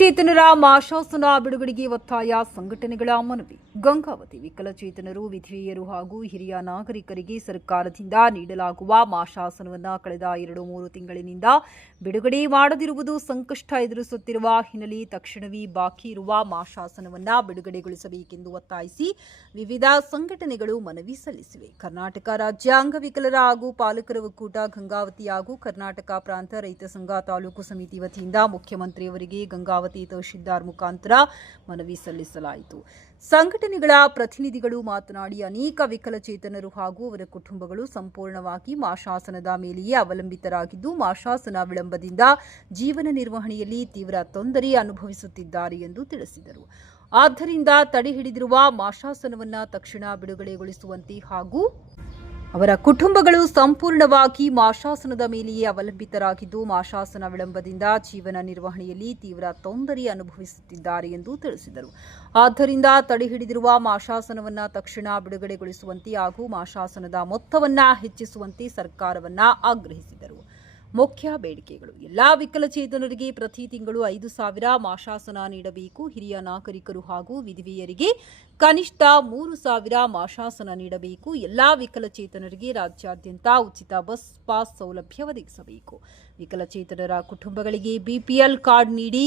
ವಿಕಲಚೇತನರ ಮಾಶಾಸನ ಬಿಡುಗಡೆಗೆ ಒತ್ತಾಯ ಸಂಘಟನೆಗಳ ಮನವಿ. ಗಂಗಾವತಿ ವಿಕಲಚೇತನರು, ವಿಧವೆಯರು ಹಾಗೂ ಹಿರಿಯ ನಾಗರಿಕರಿಗೆ ಸರ್ಕಾರದಿಂದ ನೀಡಲಾಗುವ ಮಾಶಾಸನವನ್ನು ಕಳೆದ 2-3 ತಿಂಗಳಿನಿಂದ ಬಿಡುಗಡೆ ಮಾಡದಿರುವುದು ಸಂಕಷ್ಟ ಎದುರಿಸುತ್ತಿರುವ ಹಿನ್ನೆಲೆ ತಕ್ಷಣವೇ ಬಾಕಿ ಇರುವ ಮಾಶಾಸನವನ್ನು ಬಿಡುಗಡೆಗೊಳಿಸಬೇಕೆಂದು ಒತ್ತಾಯಿಸಿ ವಿವಿಧ ಸಂಘಟನೆಗಳು ಮನವಿ ಸಲ್ಲಿಸಿವೆ. ಕರ್ನಾಟಕ ರಾಜ್ಯ ಅಂಗವಿಕಲರ ಹಾಗೂ ಪಾಲಕರ ಒಕ್ಕೂಟ ಗಂಗಾವತಿ ಹಾಗೂ ಕರ್ನಾಟಕ ಪ್ರಾಂತ ರೈತ ಸಂಘ ತಾಲೂಕು ಸಮಿತಿ ವತಿಯಿಂದ ಮುಖ್ಯಮಂತ್ರಿಯವರಿಗೆ ಗಂಗಾವತಿ ತಹಶೀಲ್ದಾರ್ ಮುಖಾಂತರ ಮನವಿ ಸಲ್ಲಿಸಲಾಯಿತು. ಸಂಘಟನೆಗಳ ಪ್ರತಿನಿಧಿಗಳು ಮಾತನಾಡಿ, ಅನೇಕ ವಿಕಲಚೇತನರು ಹಾಗೂ ಅವರ ಕುಟುಂಬಗಳು ಸಂಪೂರ್ಣವಾಗಿ ಮಾಶಾಸನದ ಮೇಲೆಯೇ ಅವಲಂಬಿತರಾಗಿದ್ದು, ಮಾಶಾಸನ ವಿಳಂಬದಿಂದ ಜೀವನ ನಿರ್ವಹಣೆಯಲ್ಲಿ ತೀವ್ರ ತೊಂದರೆ ಅನುಭವಿಸುತ್ತಿದ್ದಾರೆ ಎಂದು ತಿಳಿಸಿದರು. ಆದ್ದರಿಂದ ತಡೆ ಹಿಡಿದಿರುವ ಮಾಶಾಸನವನ್ನು ತಕ್ಷಣ ಬಿಡುಗಡೆಗೊಳಿಸುವಂತೆ ಹಾಗೂ ಅವರ ಕುಟುಂಬಗಳು ಸಂಪೂರ್ಣವಾಗಿ ಮಾಶಾಸನದ ಮೇಲೆಯೇ ಅವಲಂಬಿತರಾಗಿದ್ದು, ಮಾಶಾಸನ ವಿಳಂಬದಿಂದ ಜೀವನ ನಿರ್ವಹಣೆಯಲ್ಲಿ ತೀವ್ರ ತೊಂದರೆ ಅನುಭವಿಸುತ್ತಿದ್ದಾರೆ ಎಂದು ತಿಳಿಸಿದರು. ಆದ್ದರಿಂದ ತಡೆ ಹಿಡಿದಿರುವ ಮಾಶಾಸನವನ್ನು ತಕ್ಷಣ ಬಿಡುಗಡೆಗೊಳಿಸುವಂತೆ ಹಾಗೂ ಮಾಶಾಸನದ ಮೊತ್ತವನ್ನು ಹೆಚ್ಚಿಸುವಂತೆ ಸರ್ಕಾರವನ್ನು ಆಗ್ರಹಿಸಿದರು. ಮುಖ್ಯ ಬೇಡಿಕೆಗಳು: ಎಲ್ಲಾ ವಿಕಲಚೇತನರಿಗೆ ಪ್ರತಿ ತಿಂಗಳು 5,000 ಮಾಶಾಸನ ನೀಡಬೇಕು. ಹಿರಿಯ ನಾಗರಿಕರು ಹಾಗೂ ವಿಧವೆಯರಿಗೆ ಕನಿಷ್ಠ 3,000 ಮಾಶಾಸನ ನೀಡಬೇಕು. ಎಲ್ಲಾ ವಿಕಲಚೇತನರಿಗೆ ರಾಜ್ಯಾದ್ಯಂತ ಉಚಿತ ಬಸ್ ಪಾಸ್ ಸೌಲಭ್ಯ ಒದಗಿಸಬೇಕು. ವಿಕಲಚೇತನರ ಕುಟುಂಬಗಳಿಗೆ ಬಿಪಿಎಲ್ ಕಾರ್ಡ್ ನೀಡಿ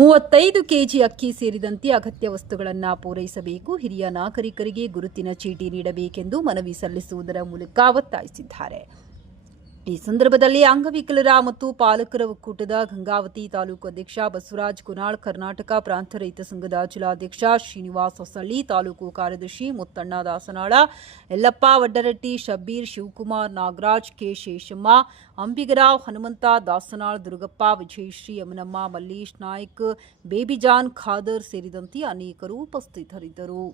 35 ಕೆಜಿ ಅಕ್ಕಿ ಸೇರಿದಂತೆ ಅಗತ್ಯ ವಸ್ತುಗಳನ್ನು ಪೂರೈಸಬೇಕು. ಹಿರಿಯ ನಾಗರಿಕರಿಗೆ ಗುರುತಿನ ಚೀಟಿ ನೀಡಬೇಕೆಂದು ಮನವಿ ಸಲ್ಲಿಸುವುದರ ಮೂಲಕ ಒತ್ತಾಯಿಸಿದ್ದಾರೆ. ಈ ಸಂದರ್ಭದಲ್ಲಿ ಅಂಗವಿಕಲರ ಮತ್ತು ಪಾಲಕರ ಒಕ್ಕೂಟದ ಗಂಗಾವತಿ ತಾಲೂಕು ಅಧ್ಯಕ್ಷ ಬಸವರಾಜ್ ಕುನಾಳ್, ಕರ್ನಾಟಕ ಪ್ರಾಂತ ರೈತ ಸಂಘದ ಜಿಲ್ಲಾಧ್ಯಕ್ಷ ಶ್ರೀನಿವಾಸ್ ಹೊಸಳ್ಳಿ, ತಾಲೂಕು ಕಾರ್ಯದರ್ಶಿ ಮುತ್ತಣ್ಣ ದಾಸನಾಳ, ಯಲ್ಲಪ್ಪ ವಡ್ಡರಟ್ಟಿ, ಶಬ್ಬೀರ್, ಶಿವಕುಮಾರ್, ನಾಗರಾಜ್, ಕೆ ಶೇಷಮ್ಮ, ಅಂಬಿಗರಾವ್, ಹನುಮಂತ ದಾಸನಾಳ್, ದುರ್ಗಪ್ಪ, ವಿಜಯಶ್ರೀ, ಯಮನಮ್ಮ, ಮಲ್ಲೇಶ್ ನಾಯ್ಕ್, ಬೇಬಿಜಾನ್ ಖಾದರ್ ಸೇರಿದಂತೆ ಅನೇಕರು ಉಪಸ್ಥಿತರಿದ್ದರು.